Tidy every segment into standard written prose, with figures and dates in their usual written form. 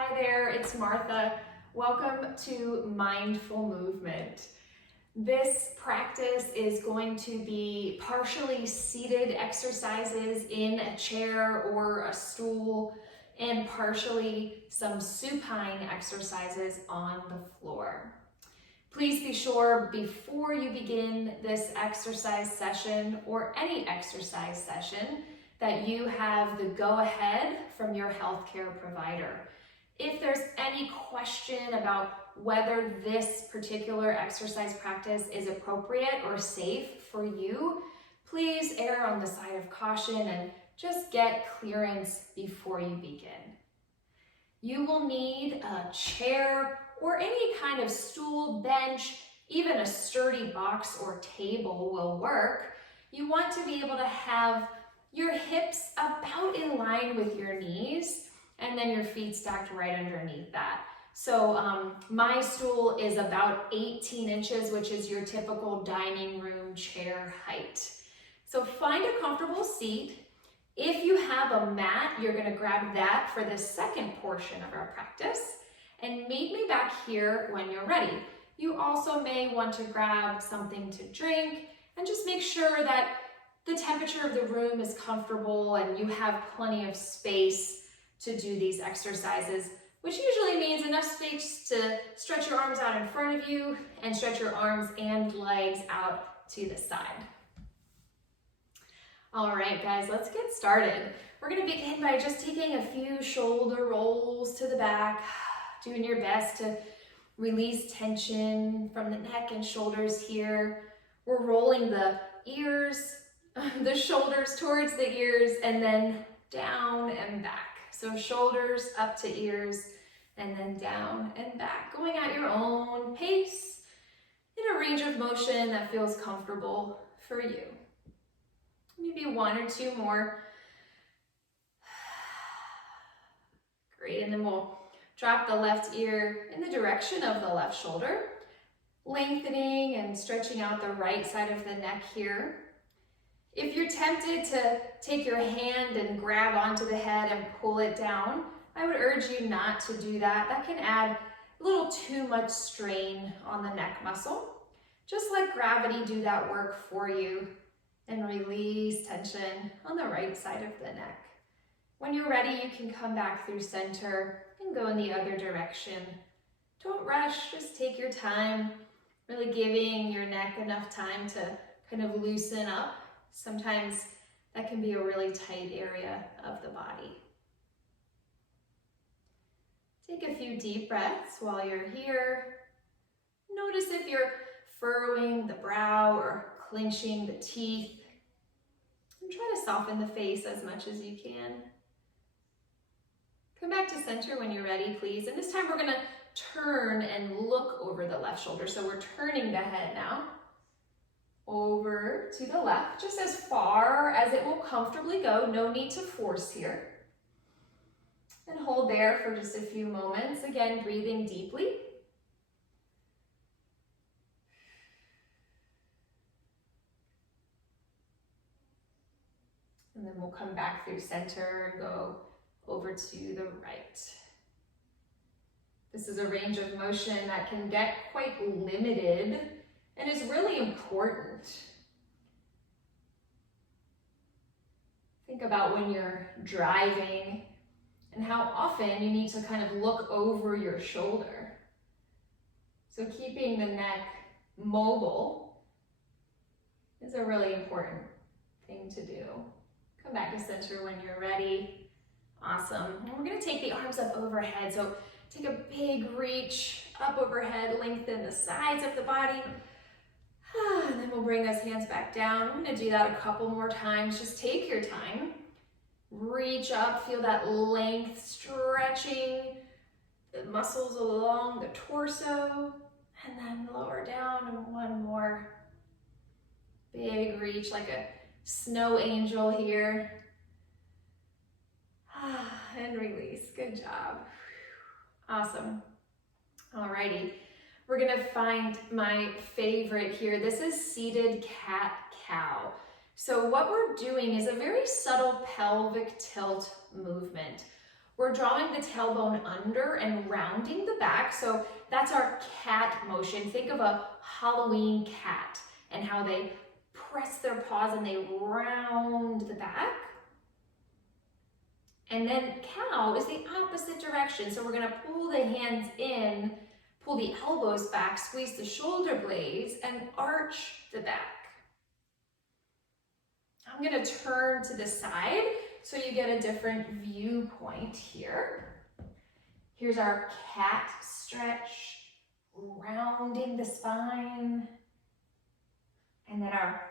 Hi there, it's Martha. Welcome to Mindful Movement. This practice is going to be partially seated exercises in a chair or a stool and partially some supine exercises on the floor. Please be sure before you begin this exercise session or any exercise session that you have the go-ahead from your healthcare provider. If there's any question about whether this particular exercise practice is appropriate or safe for you, please err on the side of caution and just get clearance before you begin. You will need a chair or any kind of stool, bench, even a sturdy box or table will work. You want to be able to have your hips about in line with your knees and then your feet stacked right underneath that. So my stool is about 18 inches, which is your typical dining room chair height. So find a comfortable seat. If you have a mat, you're gonna grab that for the second portion of our practice and meet me back here when you're ready. You also may want to grab something to drink and just make sure that the temperature of the room is comfortable and you have plenty of space to do these exercises, which usually means enough space to stretch your arms out in front of you and stretch your arms and legs out to the side. All right, guys, let's get started. We're gonna begin by just taking a few shoulder rolls to the back, doing your best to release tension from the neck and shoulders here. We're rolling the ears, the shoulders towards the ears, and then down and back. So shoulders up to ears, and then down and back, going at your own pace in a range of motion that feels comfortable for you. Maybe one or two more. Great, and then we'll drop the left ear in the direction of the left shoulder, lengthening and stretching out the right side of the neck here. If you're tempted to take your hand and grab onto the head and pull it down, I would urge you not to do that. That can add a little too much strain on the neck muscle. Just let gravity do that work for you and release tension on the right side of the neck. When you're ready, you can come back through center and go in the other direction. Don't rush, just take your time, really giving your neck enough time to kind of loosen up. Sometimes that can be a really tight area of the body. Take a few deep breaths while you're here. Notice if you're furrowing the brow or clenching the teeth. And try to soften the face as much as you can. Come back to center when you're ready, please. And this time we're gonna turn and look over the left shoulder. So we're turning the head now over to the left, just as far as it will comfortably go. No need to force here. And hold there for just a few moments. Again, breathing deeply. And then we'll come back through center and go over to the right. This is a range of motion that can get quite limited and is really important. Think about when you're driving and how often you need to kind of look over your shoulder. So keeping the neck mobile is a really important thing to do. Come back to center when you're ready. Awesome. And we're gonna take the arms up overhead. So take a big reach up overhead, lengthen the sides of the body. And then we'll bring those hands back down. I'm gonna do that a couple more times. Just take your time. Reach up, feel that length, stretching the muscles along the torso. And then lower down, and one more. Big reach, like a snow angel here. And release, good job. Awesome. Alrighty. We're gonna find my favorite here. This is seated cat-cow. So what we're doing is a very subtle pelvic tilt movement. We're drawing the tailbone under and rounding the back. So that's our cat motion. Think of a Halloween cat and how they press their paws and they round the back. And then cow is the opposite direction. So we're gonna pull the hands in, pull the elbows back, squeeze the shoulder blades, and arch the back. I'm gonna turn to the side so you get a different viewpoint here. Here's our cat stretch, rounding the spine. And then our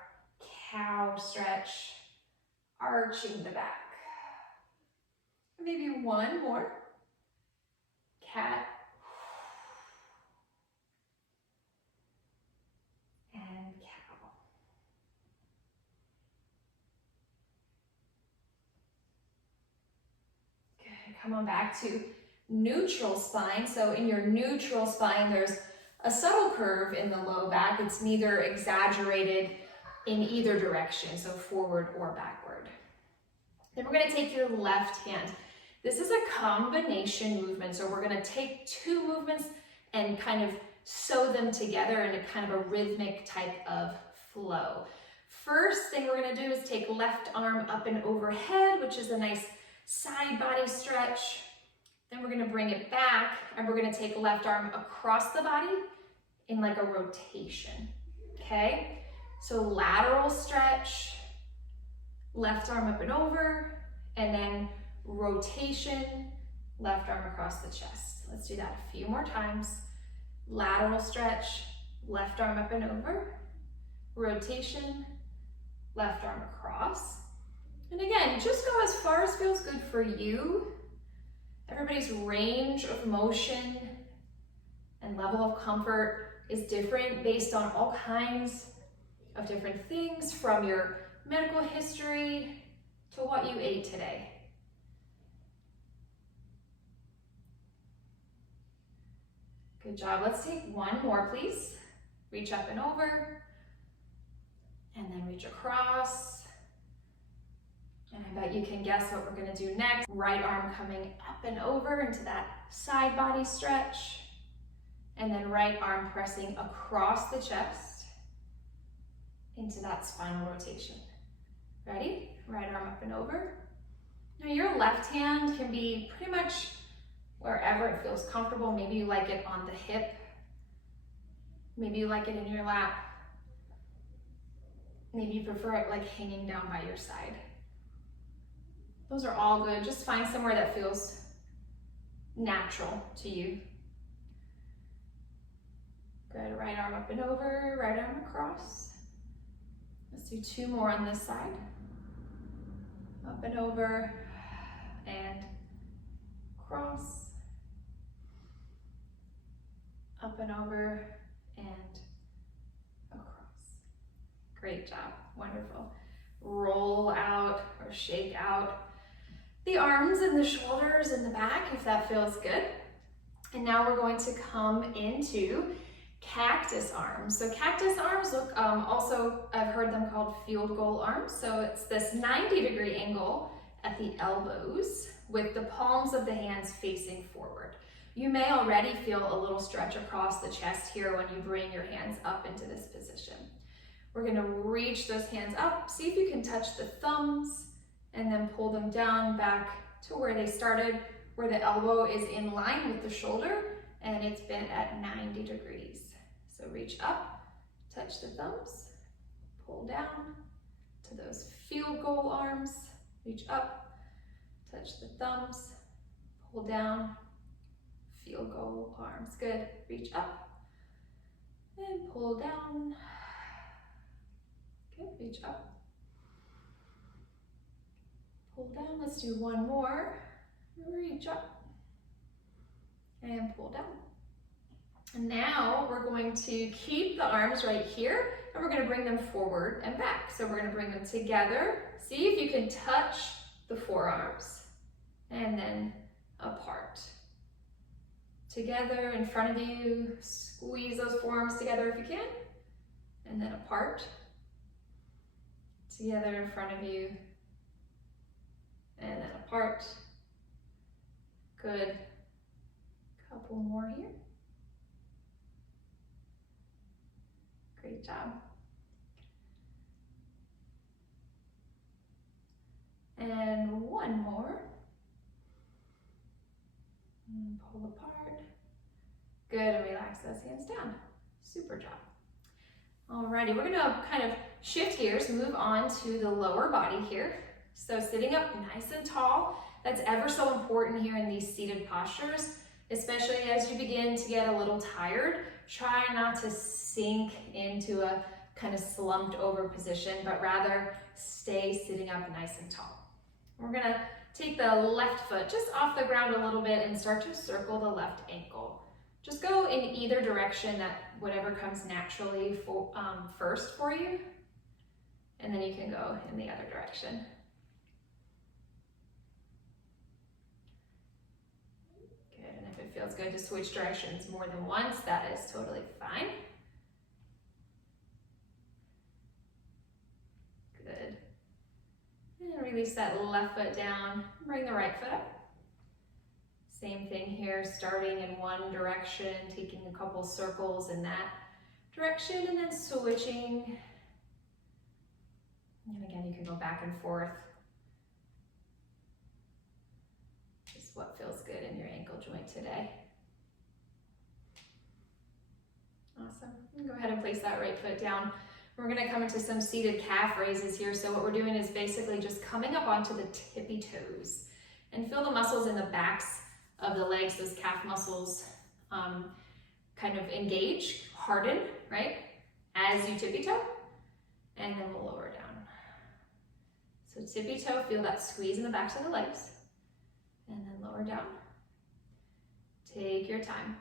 cow stretch, arching the back. Maybe one more. Cat. And cow. Good. Come on back to neutral spine. So in your neutral spine, there's a subtle curve in the low back. It's neither exaggerated in either direction, so forward or backward. Then we're going to take your left hand. This is a combination movement, so we're going to take two movements and kind of sew them together in a kind of a rhythmic type of flow. First thing we're going to do is take left arm up and overhead, which is a nice side body stretch. Then we're going to bring it back and we're going to take left arm across the body in like a rotation, okay? So lateral stretch, left arm up and over, and then rotation, left arm across the chest. Let's do that a few more times. Lateral stretch, left arm up and over, rotation, left arm across. And again, just go as far as feels good for you. Everybody's range of motion and level of comfort is different based on all kinds of different things, from your medical history to what you ate today. Good job. Let's take one more, please. Reach up and over, and then reach across. And I bet you can guess what we're going to do next. Right arm coming up and over into that side body stretch. And then right arm pressing across the chest into that spinal rotation. Ready? Right arm up and over. Now your left hand can be pretty much wherever it feels comfortable. Maybe you like it on the hip. Maybe you like it in your lap. Maybe you prefer it like hanging down by your side. Those are all good. Just find somewhere that feels natural to you. Good. Right arm up and over, right arm across. Let's do two more on this side. Up and over and cross. Up and over and across. Great job. Wonderful. Roll out or shake out the arms and the shoulders and the back if that feels good. And now we're going to come into cactus arms. So cactus arms look, also I've heard them called field goal arms. So it's this 90-degree angle at the elbows with the palms of the hands facing forward. You may already feel a little stretch across the chest here when you bring your hands up into this position. We're going to reach those hands up. See if you can touch the thumbs and then pull them down back to where they started, where the elbow is in line with the shoulder and it's been at 90 degrees. So reach up, touch the thumbs, pull down to those field goal arms, reach up, touch the thumbs, pull down, field goal arms. Good. Reach up and pull down. Good. Reach up, pull down. Let's do one more. Reach up and pull down. And now we're going to keep the arms right here and we're going to bring them forward and back. So we're going to bring them together. See if you can touch the forearms and then apart. Together in front of you, squeeze those forearms together if you can, and then apart. Together in front of you, and then apart. Good. Couple more here. Great job. And one more. And pull apart. Good, and relax those hands down. Super job. Alrighty, we're gonna kind of shift gears, move on to the lower body here. So sitting up nice and tall, that's ever so important here in these seated postures, especially as you begin to get a little tired. Try not to sink into a kind of slumped over position, but rather stay sitting up nice and tall. We're gonna take the left foot just off the ground a little bit and start to circle the left ankle. Just go in either direction, that whatever comes naturally first for you, and then you can go in the other direction. Good, and if it feels good to switch directions more than once, that is totally fine. Good. And release that left foot down, bring the right foot up. Same thing here, starting in one direction, taking a couple circles in that direction, and then switching. And again, you can go back and forth. Just what feels good in your ankle joint today. Awesome. Go ahead and place that right foot down. We're gonna come into some seated calf raises here. So what we're doing is basically just coming up onto the tippy toes and feel the muscles in the backs of the legs, those calf muscles kind of engage, harden, right? As you tippy toe, and then we'll lower down. So tippy toe, feel that squeeze in the backs of the legs, and then lower down. Take your time.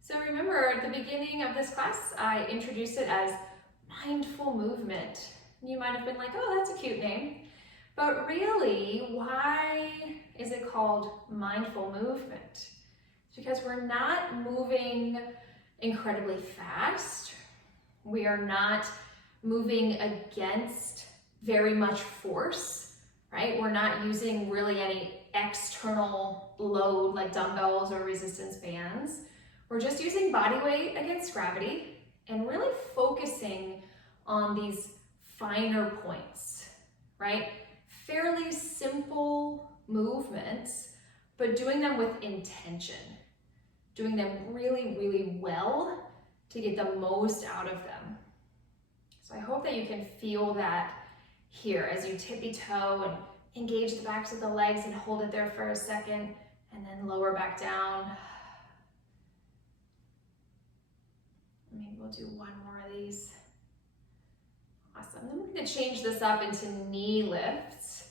So remember, at the beginning of this class, I introduced it as mindful movement. You might have been like, oh, that's a cute name. But really, why is it called mindful movement? It's because we're not moving incredibly fast. We are not moving against very much force, right? We're not using really any external load like dumbbells or resistance bands. We're just using body weight against gravity and really focusing on these finer points, right? Fairly simple movements, but doing them with intention, doing them really, really well to get the most out of them. So I hope that you can feel that here as you tippy toe and engage the backs of the legs and hold it there for a second and then lower back down. Maybe we'll do one more of these. Awesome. Then we're going to change this up into knee lifts.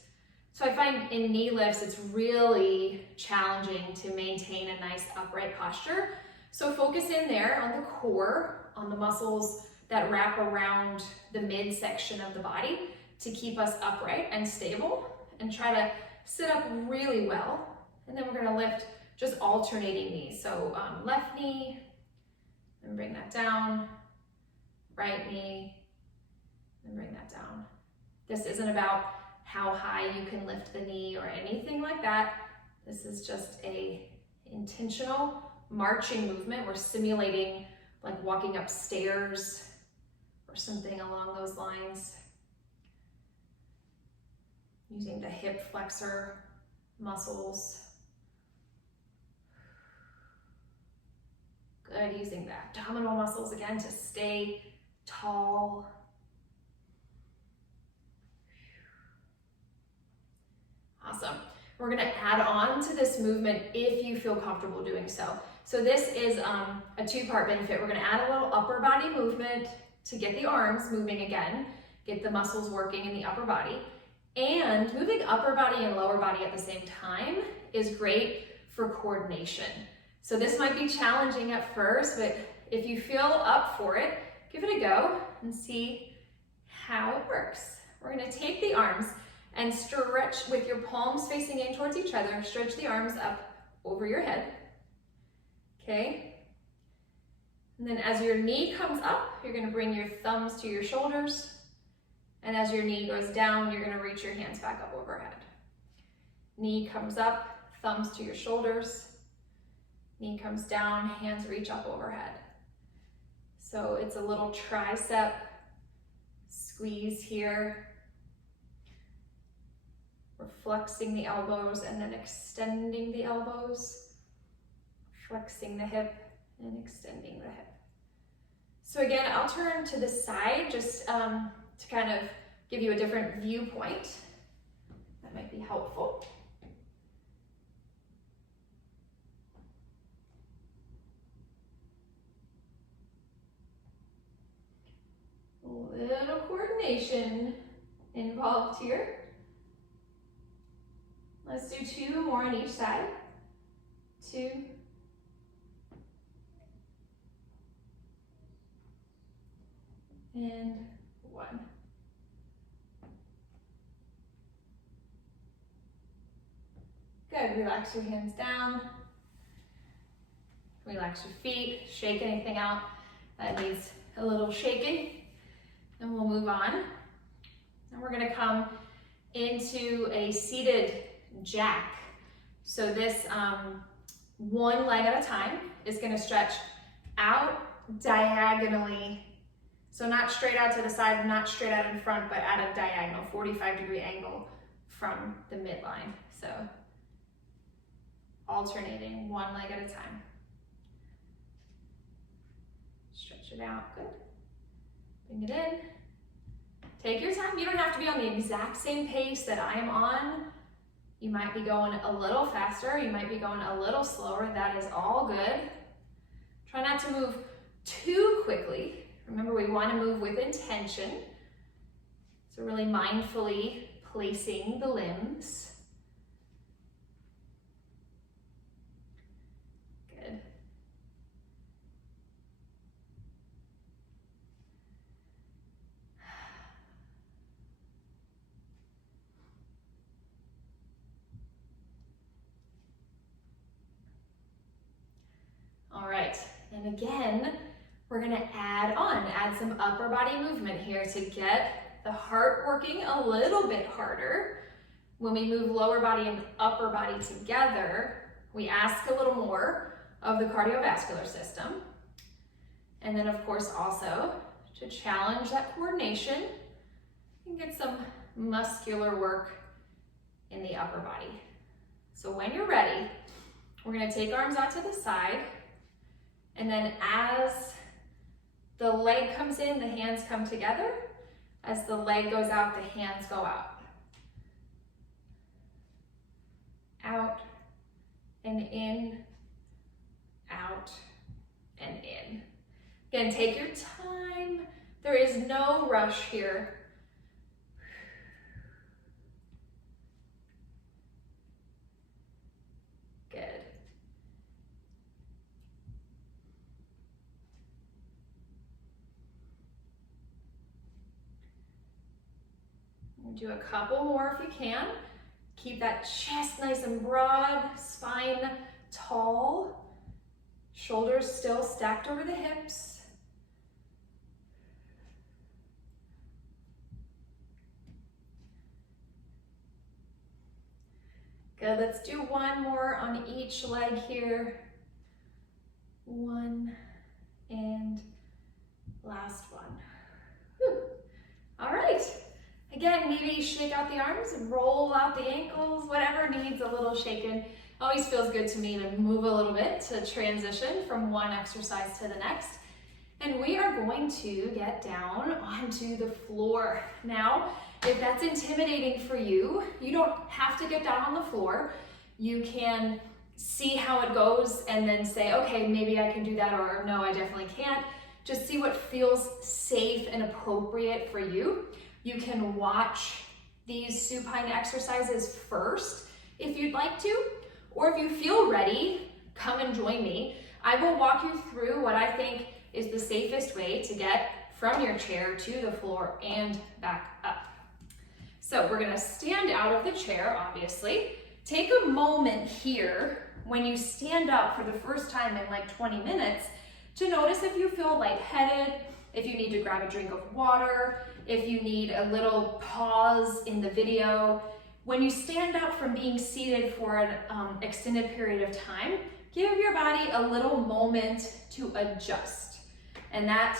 So I find in knee lifts, it's really challenging to maintain a nice upright posture. So focus in there on the core, on the muscles that wrap around the midsection of the body to keep us upright and stable, and try to sit up really well. And then we're going to lift just alternating knees. So left knee, and bring that down, right knee, and bring that down. This isn't about how high you can lift the knee or anything like that. This is just a intentional marching movement. We're simulating like walking up stairs or something along those lines. Using the hip flexor muscles. Good, using the abdominal muscles again to stay tall. Awesome. We're going to add on to this movement if you feel comfortable doing so. So this is a two-part benefit. We're going to add a little upper body movement to get the arms moving again, get the muscles working in the upper body. And moving upper body and lower body at the same time is great for coordination. So this might be challenging at first, but if you feel up for it, give it a go and see how it works. We're going to take the arms and stretch with your palms facing in towards each other. Stretch the arms up over your head. Okay. And then as your knee comes up, you're going to bring your thumbs to your shoulders. And as your knee goes down, you're going to reach your hands back up overhead. Knee comes up, thumbs to your shoulders, knee comes down, hands reach up overhead. So it's a little tricep squeeze here. We're flexing the elbows and then extending the elbows, flexing the hip and extending the hip. So again, I'll turn to the side just to kind of give you a different viewpoint. That might be helpful. A little coordination involved here. Let's do 2 more on each side. 2. And 1. Good, relax your hands down. Relax your feet, shake anything out that needs a little shaking. And we'll move on. And we're gonna come into a seated jack. So this one leg at a time is gonna stretch out diagonally. So not straight out to the side, not straight out in front, but at a diagonal, 45-degree angle from the midline. So alternating one leg at a time. Stretch it out, good. Bring it in. Take your time. You don't have to be on the exact same pace that I am on. You might be going a little faster. You might be going a little slower. That is all good. Try not to move too quickly. Remember, we want to move with intention. So really mindfully placing the limbs. Good. All right, and again, we're gonna add some upper body movement here to get the heart working a little bit harder. When we move lower body and upper body together, we ask a little more of the cardiovascular system. And then of course also to challenge that coordination and get some muscular work in the upper body. So when you're ready, we're gonna take arms out to the side, and then as the leg comes in, the hands come together. As the leg goes out, the hands go out. Out and in, out and in. Again, take your time. There is no rush here. Good. Do a couple more if you can. Keep that chest nice and broad, spine tall, shoulders still stacked over the hips. Good, let's do one more on each leg here. 1 and last one. Whew. All right. Again, maybe shake out the arms, roll out the ankles, whatever needs a little shaking. Always feels good to me to move a little bit to transition from one exercise to the next. And we are going to get down onto the floor. Now, if that's intimidating for you, you don't have to get down on the floor. You can see how it goes and then say, okay, maybe I can do that, or no, I definitely can't. Just see what feels safe and appropriate for you. You can watch these supine exercises first if you'd like to, or if you feel ready, come and join me. I will walk you through what I think is the safest way to get from your chair to the floor and back up. So we're gonna stand out of the chair, obviously. Take a moment here when you stand up for the first time in like 20 minutes to notice if you feel lightheaded, if you need to grab a drink of water, if you need a little pause in the video, When you stand up from being seated for an extended period of time, give your body a little moment to adjust. And that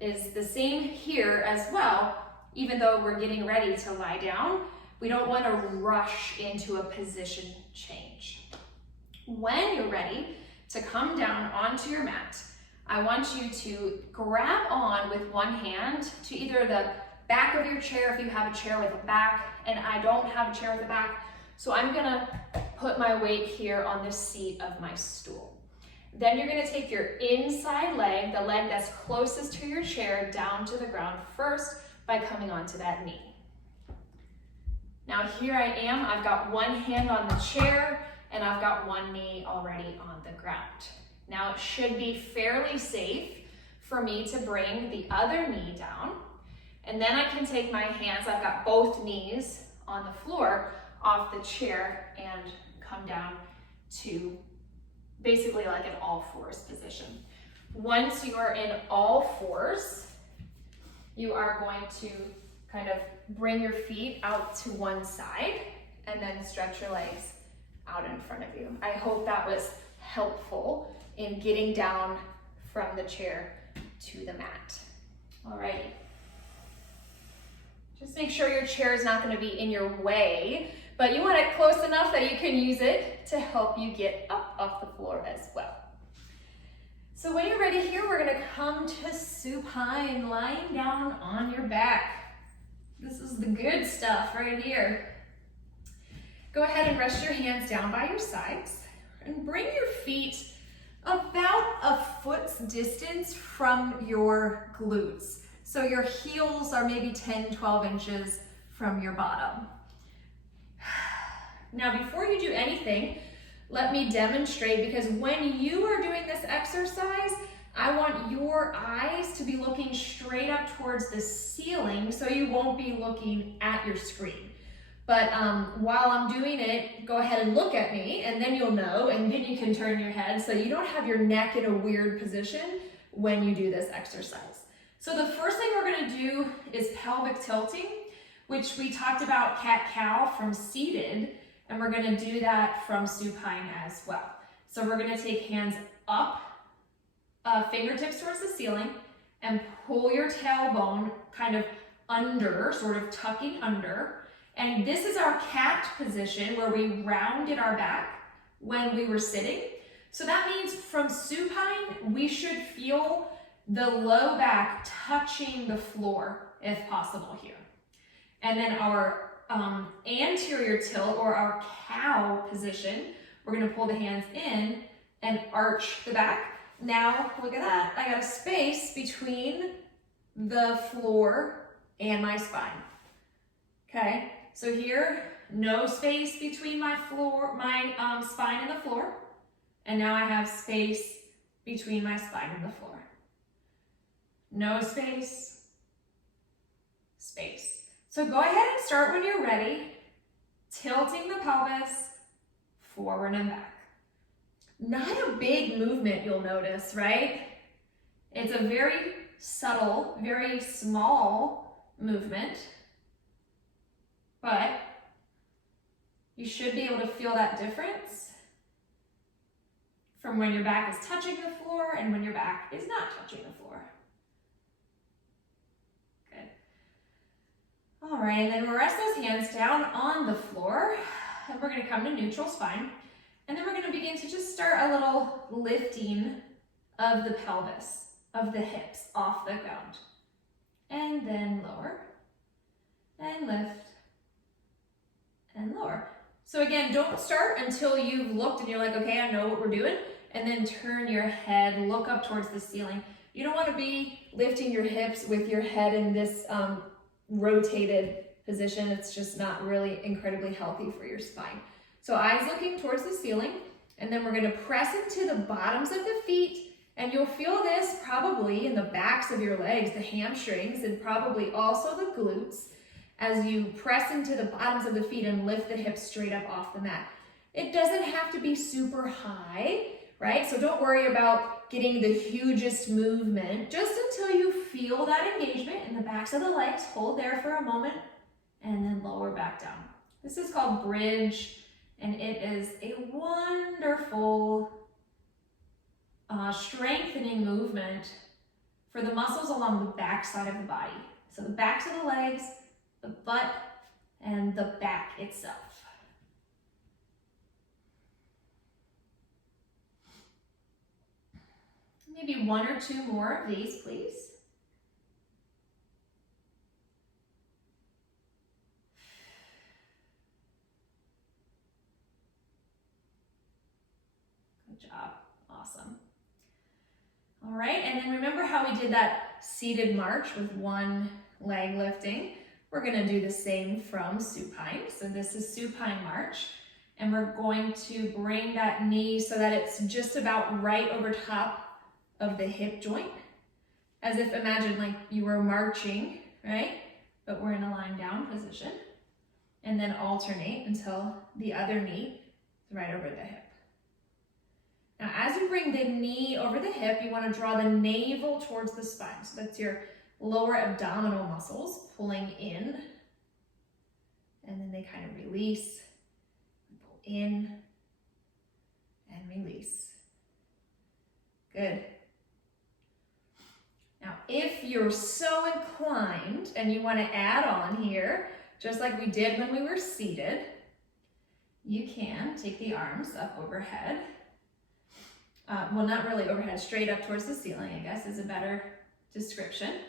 is the same here as well. Even though we're getting ready to lie down, we don't want to rush into a position change. When you're ready to come down onto your mat, I want you to grab on with one hand to either the back of your chair if you have a chair with a back, and I don't have a chair with a back, so I'm gonna put my weight here on the seat of my stool. Then you're gonna take your inside leg, the leg that's closest to your chair, down to the ground first by coming onto that knee. Now here I am, I've got one hand on the chair and I've got one knee already on the ground. Now it should be fairly safe for me to bring the other knee down, and then I can take my hands, I've got both knees on the floor, off the chair and come down to basically like an all fours position. Once you are in all fours, you are going to kind of bring your feet out to one side and then stretch your legs out in front of you. I hope that was helpful in getting down from the chair to the mat. Alrighty. Just make sure your chair is not going to be in your way, but you want it close enough that you can use it to help you get up off the floor as well. So when you're ready here, we're going to come to supine, lying down on your back. This is the good stuff right here. Go ahead and rest your hands down by your sides and bring your feet about a foot's distance from your glutes. So your heels are maybe 10, 12 inches from your bottom. Now, before you do anything, let me demonstrate, because when you are doing this exercise, I want your eyes to be looking straight up towards the ceiling so you won't be looking at your screen. But while I'm doing it, go ahead and look at me, and then you'll know, and then you can turn your head so you don't have your neck in a weird position when you do this exercise. So the first thing we're going to do is pelvic tilting, which we talked about cat-cow from seated, and we're going to do that from supine as well. So we're going to take hands up, fingertips towards the ceiling, and pull your tailbone kind of under, sort of tucking under. And this is our cat position where we rounded our back when we were sitting. So that means from supine, we should feel the low back touching the floor if possible here. And then our anterior tilt, or our cow position, we're going to pull the hands in and arch the back. Now look at that, I got a space between the floor and my spine. Okay, so here, no space between my spine and the floor, and now I have space between my spine and the floor. No space, space. So go ahead and start when you're ready, tilting the pelvis forward and back. Not a big movement, you'll notice, right? It's a very subtle, very small movement, but you should be able to feel that difference from when your back is touching the floor and when your back is not touching the floor. Good. All right, and then we'll rest those hands down on the floor, and we're going to come to neutral spine, and then we're going to begin to just start a little lifting of the pelvis, of the hips off the ground, and then lower, and lift, and lower. So again, don't start until you've looked and you're like, okay, I know what we're doing, and then turn your head, look up towards the ceiling. You don't want to be lifting your hips with your head in this rotated position. It's just not really incredibly healthy for your spine. So eyes looking towards the ceiling, and then we're going to press into the bottoms of the feet, and you'll feel this probably in the backs of your legs, the hamstrings, and probably also the glutes, as you press into the bottoms of the feet and lift the hips straight up off the mat. It doesn't have to be super high, right? So don't worry about getting the hugest movement, just until you feel that engagement in the backs of the legs. Hold there for a moment, and then lower back down. This is called bridge, and it is a wonderful strengthening movement for the muscles along the back side of the body. So the backs of the legs, the butt, and the back itself. Maybe one or two more of these, please. Good job. Awesome. All right, and then remember how we did that seated march with one leg lifting? We're going to do the same from supine. So this is supine march, and we're going to bring that knee so that it's just about right over top of the hip joint, as if imagine like you were marching, right? But we're in a lying down position, and then alternate until the other knee is right over the hip. Now, as you bring the knee over the hip, you want to draw the navel towards the spine. So that's your lower abdominal muscles pulling in, and then they kind of release, pull in, and release. Good. Now, if you're so inclined and you want to add on here, just like we did when we were seated, you can take the arms up overhead. Well, not really overhead, straight up towards the ceiling, I guess is a better description.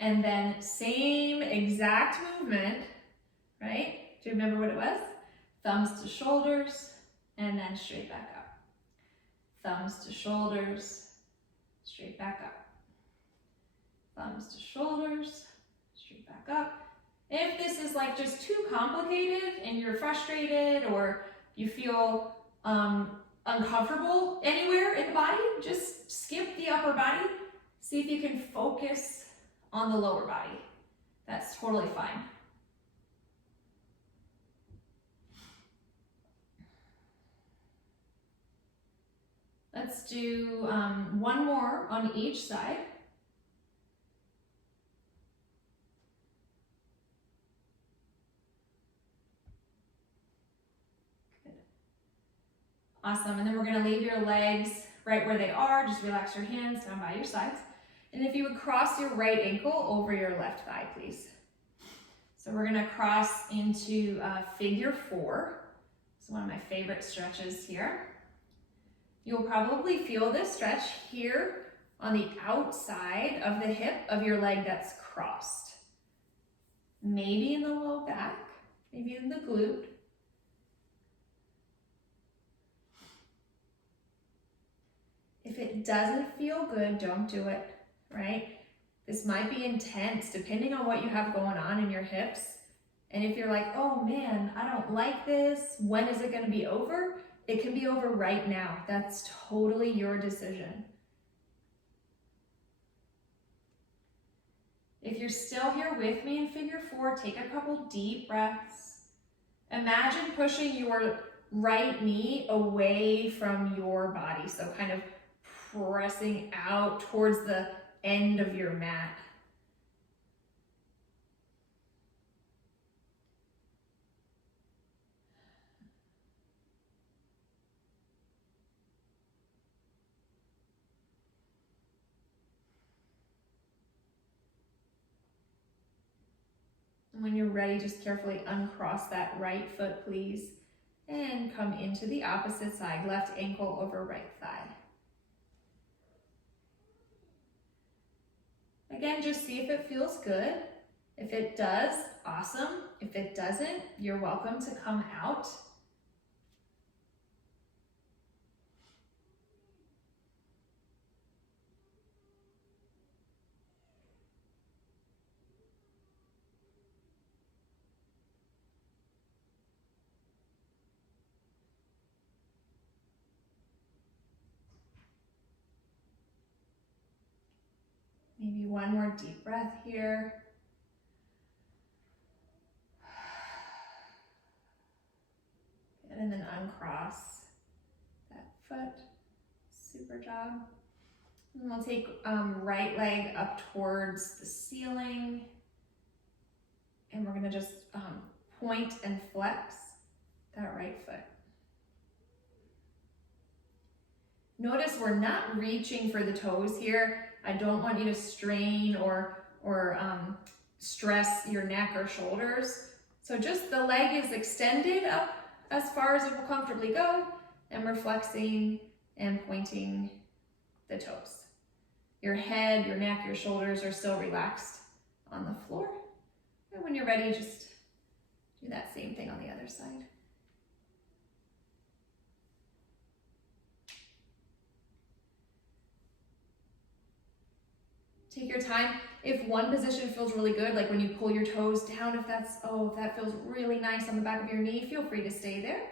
And then same exact movement, right? Do you remember what it was? Thumbs to shoulders, and then straight back up. Thumbs to shoulders, straight back up. Thumbs to shoulders, straight back up. If this is like just too complicated and you're frustrated or you feel uncomfortable anywhere in the body, just skip the upper body. See if you can focus on the lower body. That's totally fine. Let's do one more on each side. Awesome, and then we're gonna leave your legs right where they are. Just relax your hands down by your sides. And if you would cross your right ankle over your left thigh, please. So we're gonna cross into figure 4. It's one of my favorite stretches here. You'll probably feel this stretch here on the outside of the hip of your leg that's crossed. Maybe in the low back, maybe in the glute. If it doesn't feel good, don't do it, right? This might be intense depending on what you have going on in your hips. And if you're like, oh man, I don't like this, when is it gonna be over? It can be over right now. That's totally your decision. If you're still here with me in figure 4, take a couple deep breaths. Imagine pushing your right knee away from your body. So kind of pressing out towards the end of your mat. And when you're ready, just carefully uncross that right foot, please, and come into the opposite side, left ankle over right thigh. Again, just see if it feels good. If it does, awesome. If it doesn't, you're welcome to come out. Maybe one more deep breath here. And then uncross that foot. Super job. And we'll take right leg up towards the ceiling. And we're gonna just point and flex that right foot. Notice we're not reaching for the toes here. I don't want you to strain or stress your neck or shoulders. So just the leg is extended up as far as it will comfortably go, and we're flexing and pointing the toes. Your head, your neck, your shoulders are still relaxed on the floor. And when you're ready, just do that same thing on the other side. Take your time. If one position feels really good, like when you pull your toes down, if that feels really nice on the back of your knee, feel free to stay there.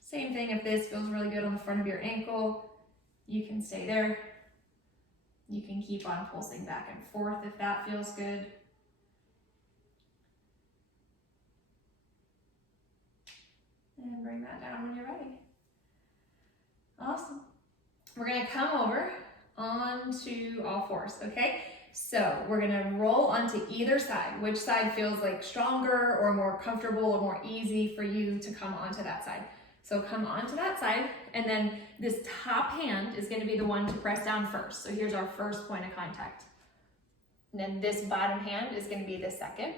Same thing if this feels really good on the front of your ankle, you can stay there. You can keep on pulsing back and forth if that feels good. And bring that down when you're ready. Awesome. We're gonna come over onto all fours, okay? So we're gonna roll onto either side. Which side feels like stronger or more comfortable or more easy for you to come onto that side? So come onto that side, and then this top hand is gonna be the one to press down first. So here's our first point of contact. And then this bottom hand is gonna be the second.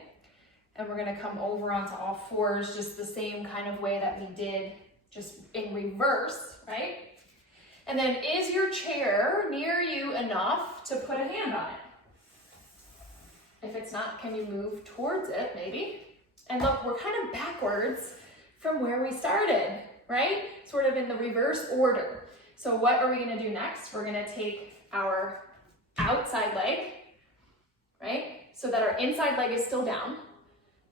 And we're gonna come over onto all fours, just the same kind of way that we did, just in reverse, right? And then is your chair near you enough to put a hand on it? If it's not, can you move towards it maybe? And look, we're kind of backwards from where we started, right? Sort of in the reverse order. So what are we gonna do next? We're gonna take our outside leg, right? So that our inside leg is still down.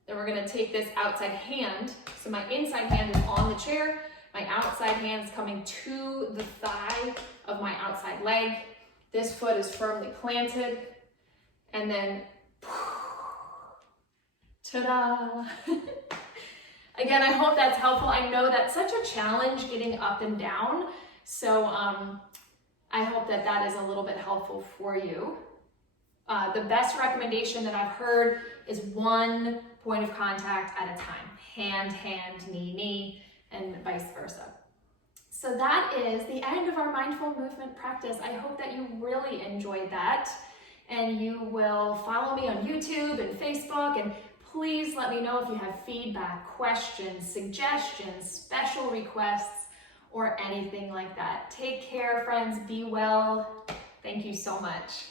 Then we're gonna take this outside hand. So my inside hand is on the chair. My outside hand is coming to the thigh of my outside leg. This foot is firmly planted. And then, ta-da! Again, I hope that's helpful. I know that's such a challenge getting up and down. So I hope that that is a little bit helpful for you. The best recommendation that I've heard is one point of contact at a time. Hand, hand, knee, knee, and vice versa. So that is the end of our mindful movement practice. I hope that you really enjoyed that, and you will follow me on YouTube and Facebook, and please let me know if you have feedback, questions, suggestions, special requests, or anything like that. Take care, friends. Be well. Thank you so much.